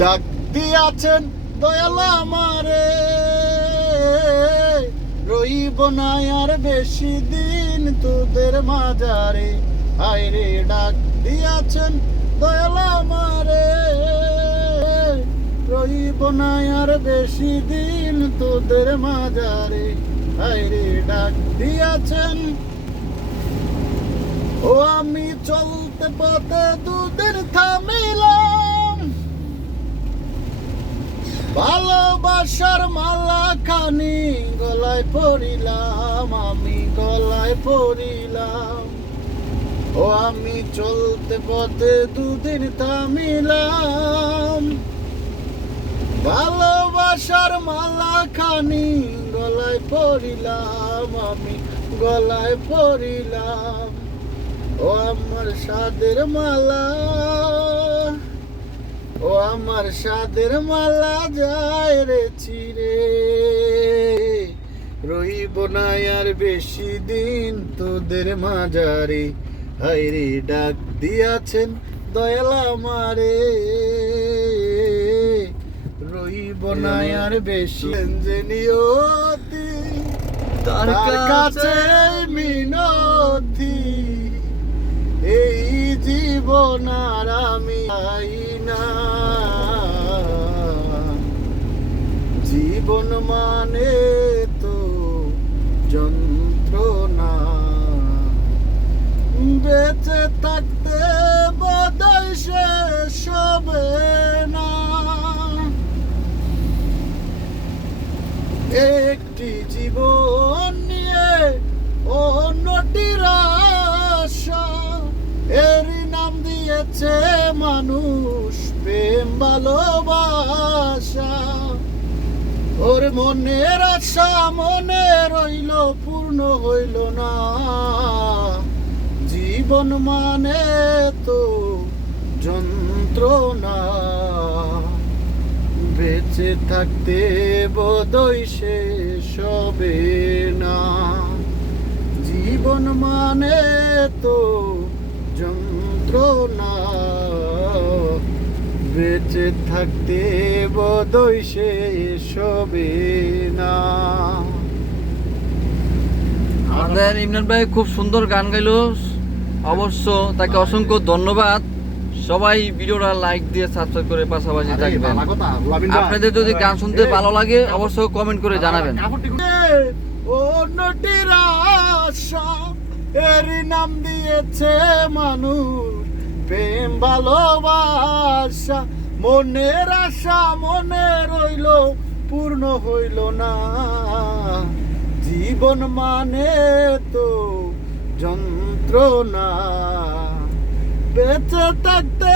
ডাক দিয়াছেন দয়াল আমারে, রইব না আর বেশি দিন তোদের মাঝারে। হায়রে ডাক দিয়াছেন দয়াল আমারে, রইব না আর বেশি দিন তোদের মাঝারে। হায়রে ডাক দিয়াছেন। ও আমি চলতে পথে দুদিন থামিলাম, ভালোবাসার মালা খানি গলায় পরিলাম, আমি গলায় পরিলাম। ও আমি চলতে পথে দুদিন থামিলাম, ভালোবাসার মালা খানি গলায় পরিলাম, আমি গলায় পরিলাম। ও আমার সাদের মালা, ও আমার সাদের মালা যায় রে চিরে, রইব না আর বেশি দিন তোদের মাঝারে। হায়রে ডাক দিয়াছেন দয়াল আমারে, রইব না আর বেশি নিয়তি তার কাছে মিনতি। এই জীবন আর আমি চাই না, জীবন মানে তো যন্ত্রণা। বেঁচে থাকতে বোধহয় শেষ হবে না, একটি জীবন নিয়ে অন্যটির আশা। এরই নাম দিয়েছে মানুষ প্রেম ভালোবাসা। ওর মনের আশা মনে রইল পূর্ণ হইল না, জীবন মানে তো যন্ত্রণা। বেঁচে থাকতে বোধহয় শেষ হবে না, জীবন মানে তো যন্ত্রণা। বেঁচে থাকতে বোধহয় শেষ হবে না। আমাদের ইমরান ভাই খুব সুন্দর গান গাইলো, অবশ্য তাকে অসংখ্য ধন্যবাদ। সবাই ভিডিওটা লাইক দিয়ে সাবস্ক্রাইব করে পাশাপাশি থাকবেন। আপনাদের যদি গান শুনতে ভালো লাগে অবশ্যই কমেন্ট করে জানাবেন। অন্যটির আশা এরই নাম দিয়েছে মানুষ প্রেম ভালোবাসা। মনের আশা মনে রইল পূর্ণ হইল না, জীবন মানে তো যন্ত্রণা। বেঁচে থাকতে